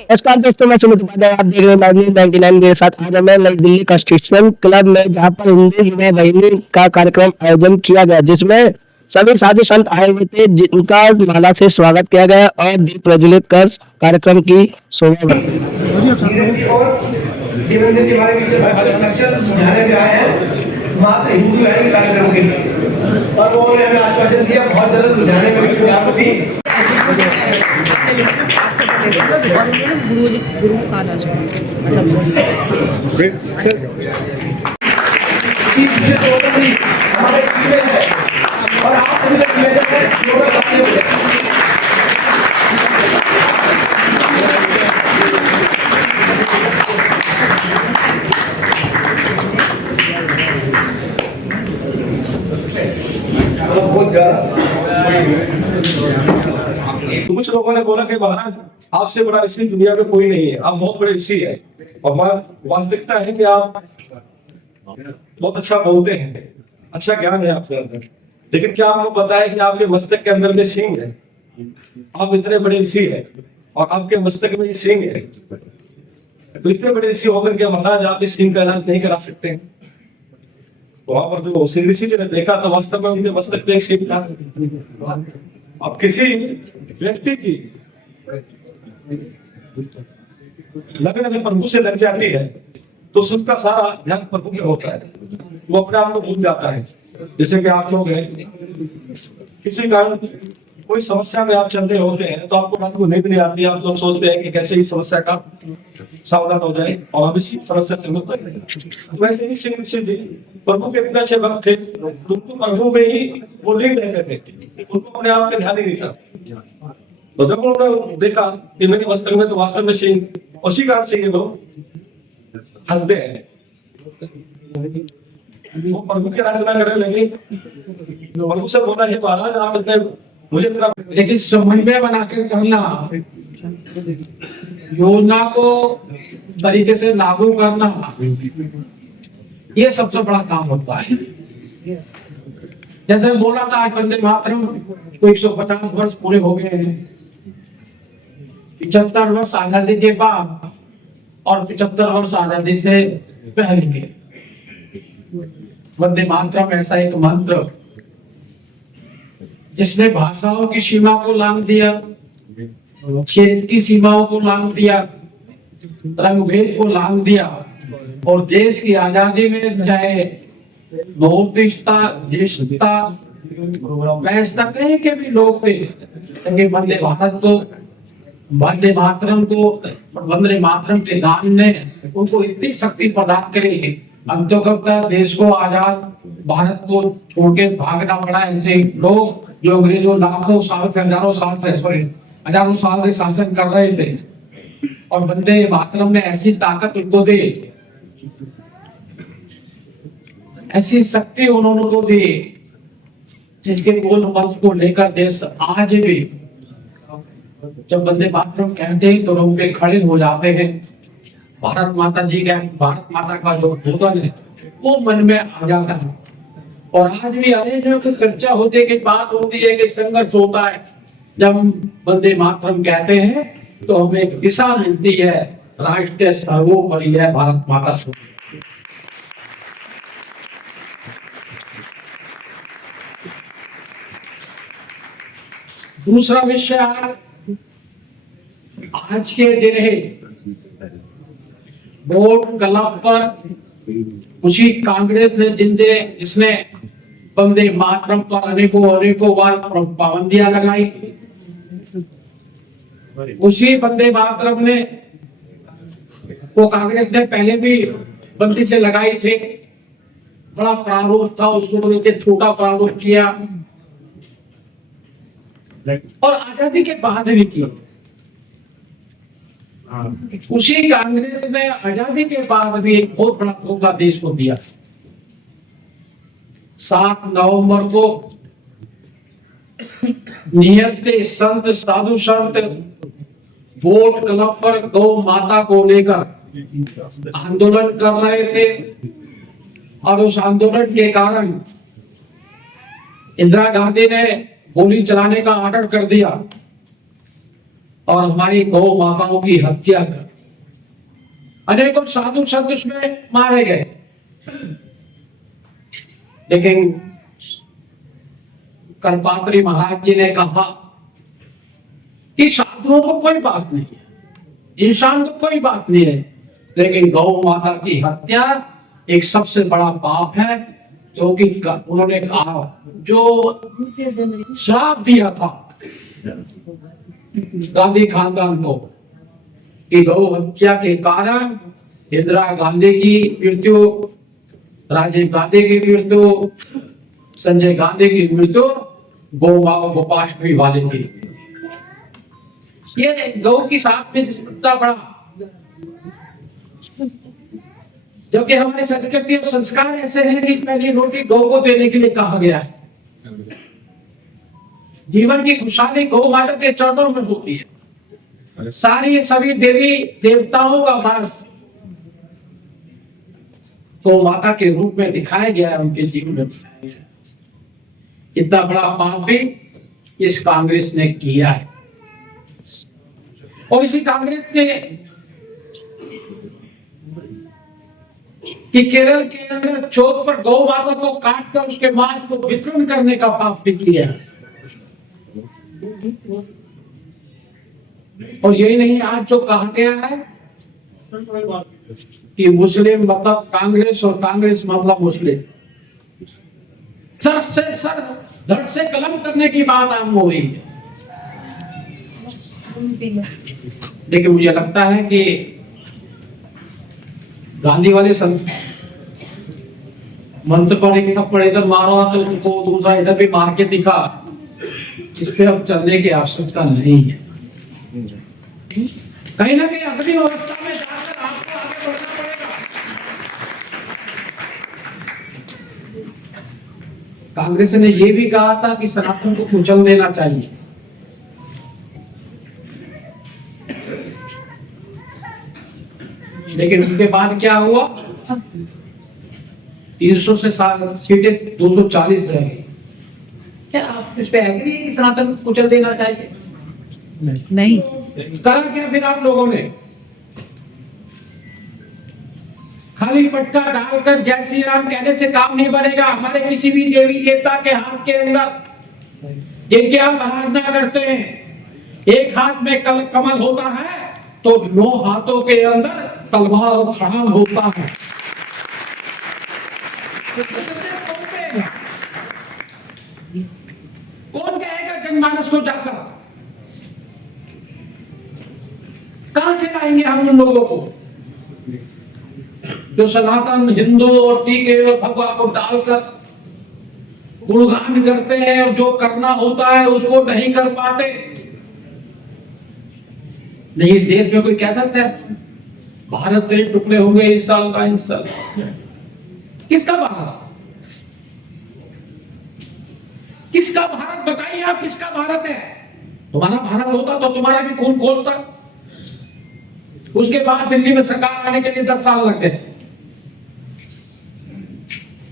नमस्कार दोस्तों, मैं सुमित उपाध्याय। आप देख रहे हैं 99 मेरे साथ। आज मैं नई दिल्ली कॉन्स्टिट्यूशन क्लब में, जहां पर हिंदू युवा वाहिनी का कार्यक्रम आयोजन किया गया, जिसमें सभी साधु संत आए हुए थे, जिनका माला से स्वागत किया गया और दीप प्रज्वलित कर कार्यक्रम की शोभा बढ़ाई। मात्र हिंदू है कार्यक्रम के लिए, और वो उन्होंने हमें आश्वासन दिया बहुत जल्द सुझाने में भी गुरु हमारे है और आप कुछ लोगों ने बोला कि महाराज आपसे बड़ा ऋषि दुनिया में कोई नहीं है, आप बहुत बड़े ऋषि है। और वास्तविकता है कि आप बहुत अच्छा बोलते हैं, अच्छा ज्ञान है आपके अंदर, लेकिन क्या आपको पता है कि आपके मस्तक के अंदर में सिंह है? आप इतने बड़े ऋषि है और आपके मस्तक में सिंह है, तो इतने बड़े ऋषि होकर के महाराज आप इस सिंह का इलाज नहीं करा सकते हैं? वहां पर जो सिंह ऋषि ने देखा तो वास्तव में उनके मस्तक पे एक सिंह था। अब किसी व्यक्ति की लगन अगर प्रभु से लग जाती है तो उसका सारा ध्यान प्रभु में होता है, वो अपने आप को भूल जाता है। जैसे कि आप लोग हैं, किसी कारण कोई समस्या में आप चल रहे होते हैं तो आपको रात को नींद नहीं आती, आप लोग सोचते हैं कि कैसे इस समस्या का सावधान हो जाए और हम इसी समस्या से मुक्त रहे। वैसे ही सिंह ऋषि जी प्रभु के इतने अच्छे भक्त थे, उनको प्रभु में ही वो लीन रहते थे, उनको अपने आप पे ध्यान ही नहीं था। तो जब उन्होंने देखा कि मेरे मस्तक में तो वास्तव में सिंह, उसी कारण से ये लोग हंसते हैं, वो प्रभु की आराधना करने लगे। प्रभु से बोला, हे महाराज आप इतने मुझे इतना, लेकिन समन्वय बना के करना, योजना को तरीके से लागू करना, ये सबसे बड़ा काम होता है। जैसे बोला था आज वंदे मातरम को 150 वर्ष पूरे हो गए हैं, 75 वर्ष आजादी के बाद और 75 वर्ष आजादी से पहले के। वंदे मातरम ऐसा एक मंत्र जिसने भाषाओं की सीमा को लांघ दिया, क्षेत्र की सीमाओं को लांघ दिया, रंग भेद को लांघ दिया, और देश की आजादी में चाहे बहुदेशता, देशता, वैश्यता कहीं के भी लोग थे, लेकिन वंदे भारत को, वंदे मातरम को, वंदे मातरम के गान ने उनको इतनी शक्ति प्रदान करी, अंततः देश को आजाद, भारत को छोड़ के भागना पड़ा। ऐसे लोग जो अंग्रेजों लाखों साल से, हजारों साल से, हजारों साल से शासन कर रहे थे, और वंदे मातरम ने ऐसी ताकत उनको दी, ऐसी शक्ति उन्होंने को दी, जिसके मूल मंत्र को लेकर देश आज भी जब वंदे मातरम कहते हैं तो लोग पे खड़े हो जाते हैं। भारत माता जी का, भारत माता का जो भोजन है वो मन में आ जाता है। और आज भी अंग्रेजों की चर्चा होती है, कि बात होती है, कि संघर्ष होता है। जब हम वंदे मातरम कहते हैं तो हमें एक दिशा मिलती है, राष्ट्रीय सर्वोपरि है भारत माता। दूसरा विषय आज के दिन है, बोर्ड क्लब पर उसी कांग्रेस ने जिसने वंदे मातरम पर अनेकों बार पाबंदियां लगाई, उसी वंदे मातरम ने वो कांग्रेस ने पहले भी बंदी से लगाई थी, बड़ा प्रारूप था, उसको लेके छोटा प्रारूप किया और आजादी के बाद भी किया। उसी कांग्रेस ने आजादी के बाद भी एक बहुत बड़ा धोखा देश को दिया। 7 नवंबर को नियत संत, साधु संत बोट क्लब पर गौ माता को लेकर आंदोलन कर रहे थे, और उस आंदोलन के कारण इंदिरा गांधी ने गोली चलाने का ऑर्डर कर दिया, और हमारी गौ माताओं की हत्या कर, अनेकों साधु संत उसमें मारे गए। लेकिन करपात्री महाराज जी ने कहा कि साधुओं को कोई बात नहीं है, इंसान को कोई बात नहीं है, लेकिन गौ माता की हत्या एक सबसे बड़ा पाप है, क्योंकि उन्होंने कहा जो श्राप दिया था गांधी खानदान को कि गौ हत्या के कारण इंदिरा गांधी की मृत्यु, राजीव गांधी की मृत्यु, संजय गांधी की मृत्यु गौ माँ गोपाष्टमी वाले की। ये गौ की साथ में इतना बड़ा, जबकि हमारी संस्कृति और संस्कार ऐसे हैं कि पहली रोटी गौ को देने के लिए कहा गया है। जीवन की खुशहाली गौ माता के चरणों में होती है। सारी सभी देवी देवताओं का वास गौ माता के रूप में दिखाया गया है उनके जीवन में। इतना बड़ा पाप भी इस कांग्रेस ने किया है, और इसी कांग्रेस ने कि केरल के अंदर चौक पर गौ माता को काट कर उसके मांस को वितरण करने का पाप भी किया है। और यही नहीं, आज जो कहा गया है कि मुस्लिम मतलब कांग्रेस और कांग्रेस मतलब मुस्लिम, सर से सर धड़ से कलम करने की बात आम हो रही है। लेकिन मुझे लगता है कि गांधी वाले संत मंत्र पर एक थप्पड़ इधर मारा तो उनको दूसरा इधर भी मार के दिखा, इस पे अब चलने की आवश्यकता नहीं है। कहीं ना कहीं अगली अवस्था में जाकर आपको आगे बढ़ना पड़ेगा। कांग्रेस ने यह भी कहा था कि सनातन को कुचल देना चाहिए, लेकिन उसके बाद क्या हुआ, 300 से सीटें 240 रह गई। क्या आप इस पे एग्री है कि सनातन को कुचल देना चाहिए? नहीं। करा क्या फिर आप लोगों ने? खाली पट्टा डालकर जय श्री राम कहने से काम नहीं बनेगा। हमारे किसी भी देवी देवता के हाथ के अंदर जिनकी आप आराधना करते हैं, एक हाथ में कमल होता है तो 9 हाथों के अंदर तलवार और खड़ाम होता है। कौन कहेगा जनमानस को जाकर? कहां से लाएंगे हम उन लोगों को जो सनातन हिंदू और टीके और भगवा को डालकर गुणगान करते हैं और जो करना होता है उसको नहीं कर पाते? नहीं, इस देश में कोई कह सकता है भारत के टुकड़े होंगे इस साल का, इस साल किसका भारत? किसका भारत बताइए आप, किसका भारत है? तुम्हारा भारत होता तो तुम्हारा भी खून खोलता। उसके बाद दिल्ली में सरकार आने के लिए 10 साल लगते।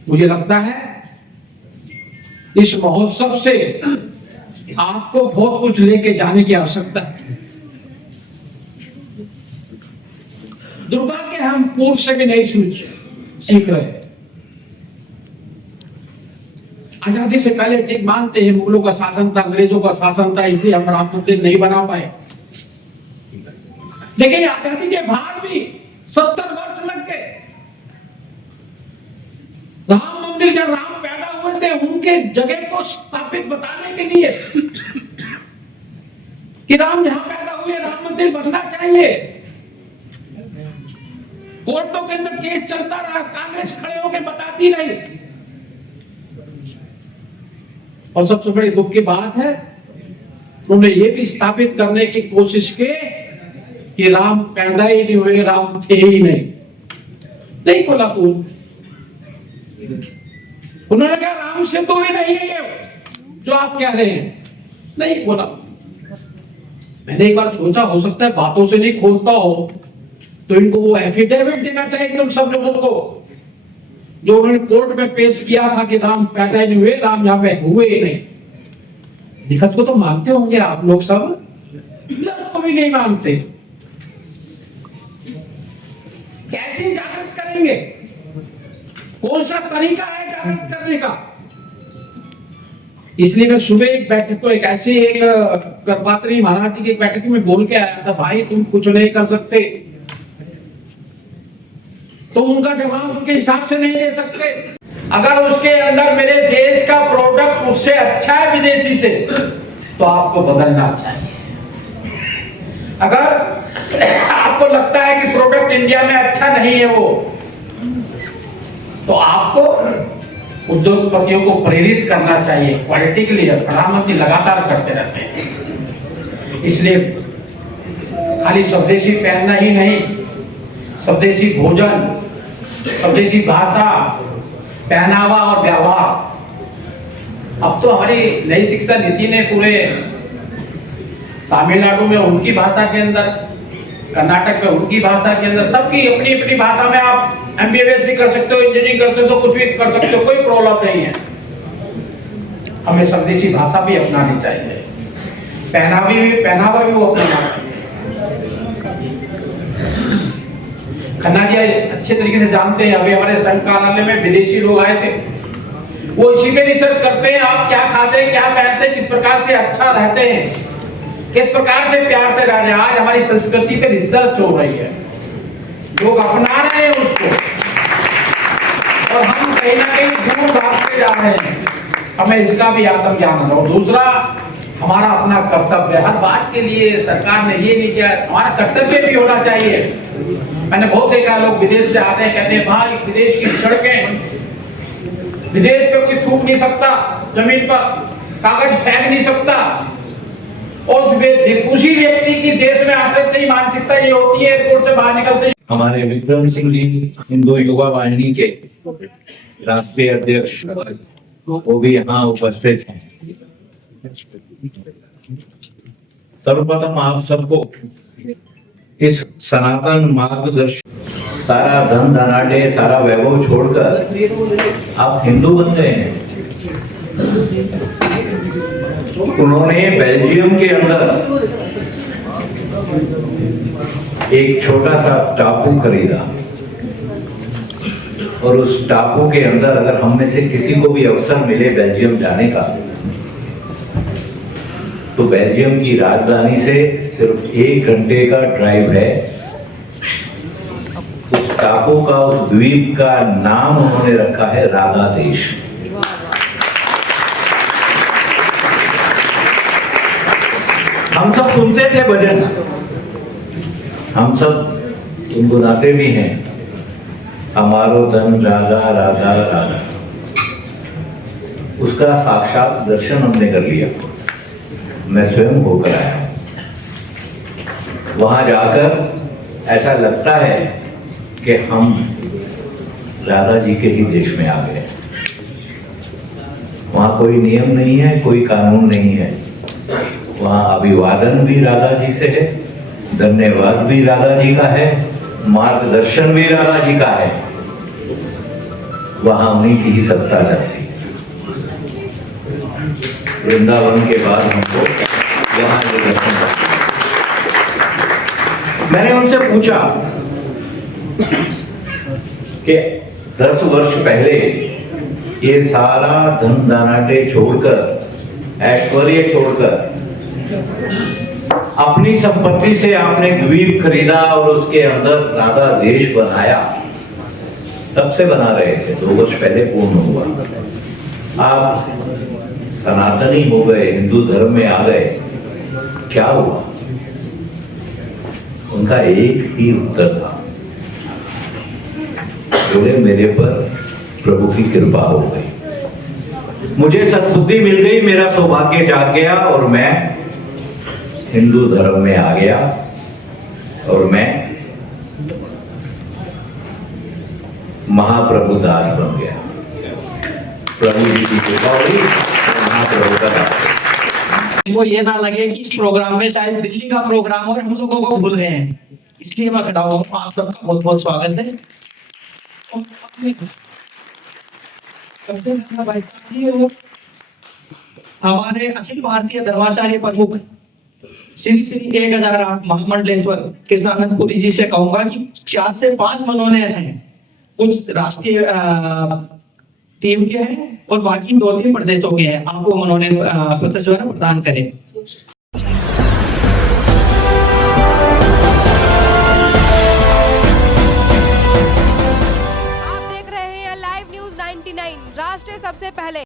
मुझे लगता है इस महोत्सव से आपको बहुत कुछ लेके जाने की आवश्यकता है। दुर्भाग्य हम पूर्व से भी नहीं सीख रहे। आजादी से पहले ठीक मानते हैं मुगलों का शासन था, अंग्रेजों का शासन था, इसलिए हम राम मंदिर नहीं बना पाए। लेकिन आजादी के बाद भी 70 वर्ष लग गए। राम मंदिर जब राम पैदा हुए थे उनके जगह को स्थापित बताने के लिए कि राम यहां पैदा हुए, राम मंदिर बनना चाहिए। कोर्टों के अंदर केस चलता रहा, कांग्रेस खड़े होकर बताती रही। और सबसे बड़ी दुख की बात है उन्होंने ये भी स्थापित करने की कोशिश की कि राम पैदा ही नहीं हुए, राम थे ही नहीं बोला तू। उन्होंने कहा राम से तो ही नहीं है ये जो आप कह रहे हैं, नहीं बोला। मैंने एक बार सोचा हो सकता है बातों से नहीं खोलता हो तो इनको वो एफिडेविट देना चाहिए तुम सब लोगों को जो उन्होंने कोर्ट में पेश किया था कि राम पैदा ही नहीं हुए, राम यहाँ पे हुए ही नहीं। दिक्कत को तो मानते होंगे आप लोग सब, उसको भी भी नहीं मानते, कैसे जागृत करेंगे? कौन सा तरीका है जागृत करने का? इसलिए मैं सुबह एक बैठक को एक ऐसी एक करपात्री महाराज जी की एक बैठक में बोल के आया था, भाई तुम कुछ नहीं कर सकते, तुम उनका जवाब उनके हिसाब से नहीं दे सकते। अगर उसके अंदर मेरे देश का प्रोडक्ट उससे अच्छा है विदेशी से, तो आपको बदलना चाहिए। अगर आपको लगता है कि प्रोडक्ट इंडिया में अच्छा नहीं है वो, तो आपको उद्योगपतियों को प्रेरित करना चाहिए क्वालिटी के लिए। प्रधानमंत्री लगातार करते रहते हैं। इसलिए खाली स्वदेशी पहनना ही नहीं, स्वदेशी भोजन, स्वदेशी भाषा, पहनावा और व्यवहार। अब तो हमारी नई शिक्षा नीति ने पूरे तमिलनाडु में उनकी भाषा के अंदर, कर्नाटक में उनकी भाषा के अंदर, सबकी अपनी अपनी भाषा में आप MBBS भी कर सकते हो, इंजीनियरिंग करते हो, तो कुछ भी कर सकते हो, कोई प्रॉब्लम नहीं है। हमें स्वदेशी भाषा भी अपनानी चाहिए, पहनावा भी वो अपनाना चाहिए। खन्ना जी अच्छे तरीके से जानते हैं, अभी हमारे संघ कार्यालय में विदेशी लोग आए थे, वो इसी पे रिसर्च करते हैं, आप क्या खाते हैं, क्या पहनते हैं, किस प्रकार से अच्छा रहते हैं, किस प्रकार से प्यार से रह रहे हैं। आज हमारी संस्कृति पे रिसर्च हो रही है, लोग अपना रहे हैं उसको, और हम कहीं ना कहीं दूर भागते जा रहे हैं। हमें इसका भी आत्म ज्ञान है। और दूसरा, हमारा अपना कर्तव्य, हर बात के लिए सरकार ने ये नहीं किया, हमारा कर्तव्य भी होना चाहिए। मैंने बहुत देखा, लोग विदेश से आते हैं, कहते हैं भाई विदेश की सड़कें, विदेश पे कोई थूक नहीं सकता, जमीन पर कागज फेंक नहीं सकता, और उसी व्यक्ति की देश में आ सकते ही मानसिकता ये होती है, एयरपोर्ट से बाहर निकलते ही। हमारे विक्रम सिंह जी हिंदू युवा वाहिनी के राष्ट्रीय अध्यक्ष वो भी यहाँ उपस्थित हैं। सर्वप्रथम आप सबको इस सनातन मार्गदर्शन, सारा धन धनाढ्य, सारा वैभव छोड़कर आप हिंदू बन गए हैं। उन्होंने बेल्जियम के अंदर एक छोटा सा टापू खरीदा, और उस टापू के अंदर अगर हम में से किसी को भी अवसर मिले बेल्जियम जाने का, तो बेल्जियम की राजधानी से सिर्फ 1 घंटे का ड्राइव है। उस टापू का, उस द्वीप का नाम उन्होंने रखा है राधा देश। हम सब सुनते थे भजन, हम सब गुनगुनाते भी हैं, हमारो धन राधा राधा राधा। उसका साक्षात दर्शन हमने कर लिया, मैं स्वयं होकर आया। वहां जाकर ऐसा लगता है कि हम राधा जी के ही देश में आ गए। वहां कोई नियम नहीं है, कोई कानून नहीं है। वहां अभिवादन भी राधा जी से है, धन्यवाद भी राधा जी का है, मार्गदर्शन भी राधा जी का है। वहां उन्हीं की ही सत्ता चलती। वृंदावन के बाद हमको यहाँ ये दर्शन हुआ। मैंने उनसे पूछा कि 10 वर्ष पहले ये सारा धन धनाढ्य छोड़कर, ऐश्वर्य छोड़कर, अपनी संपत्ति से आपने द्वीप खरीदा और उसके अंदर राधा देश बनाया। तब से बना रहे थे, 2 वर्ष पहले पूर्ण हुआ। आप सनातनी हो गए, हिंदू धर्म में आ गए, क्या हुआ? उनका एक ही उत्तर था, बोले मेरे पर प्रभु की कृपा हो गई, मुझे सद्बुद्धि मिल गई, मेरा सौभाग्य जाग गया और मैं हिंदू धर्म में आ गया, और मैं महाप्रभु दास बन गया। प्रभु जी की कृपा हुई, महाप्रभु का दास। वो ये ना लगे कि इस प्रोग्राम में शायद दिल्ली का प्रोग्राम हो और हम लोगों को भूल गए हैं, इसलिए मैं खड़ा हूँ। आप सबका बहुत बहुत स्वागत है। हमारे अखिल भारतीय धर्माचार्य प्रमुख श्री श्री 1008 महामंडलेश्वर कृष्णानंदपुरी जी से कहूंगा कि 4 से 5 मनोनयन हैं, कुछ राष्ट्रीय टीम के हैं और बाकी 2-3 प्रदेशों के हैं। आप वो मनोनयन पत्र जो है ना प्रदान करें।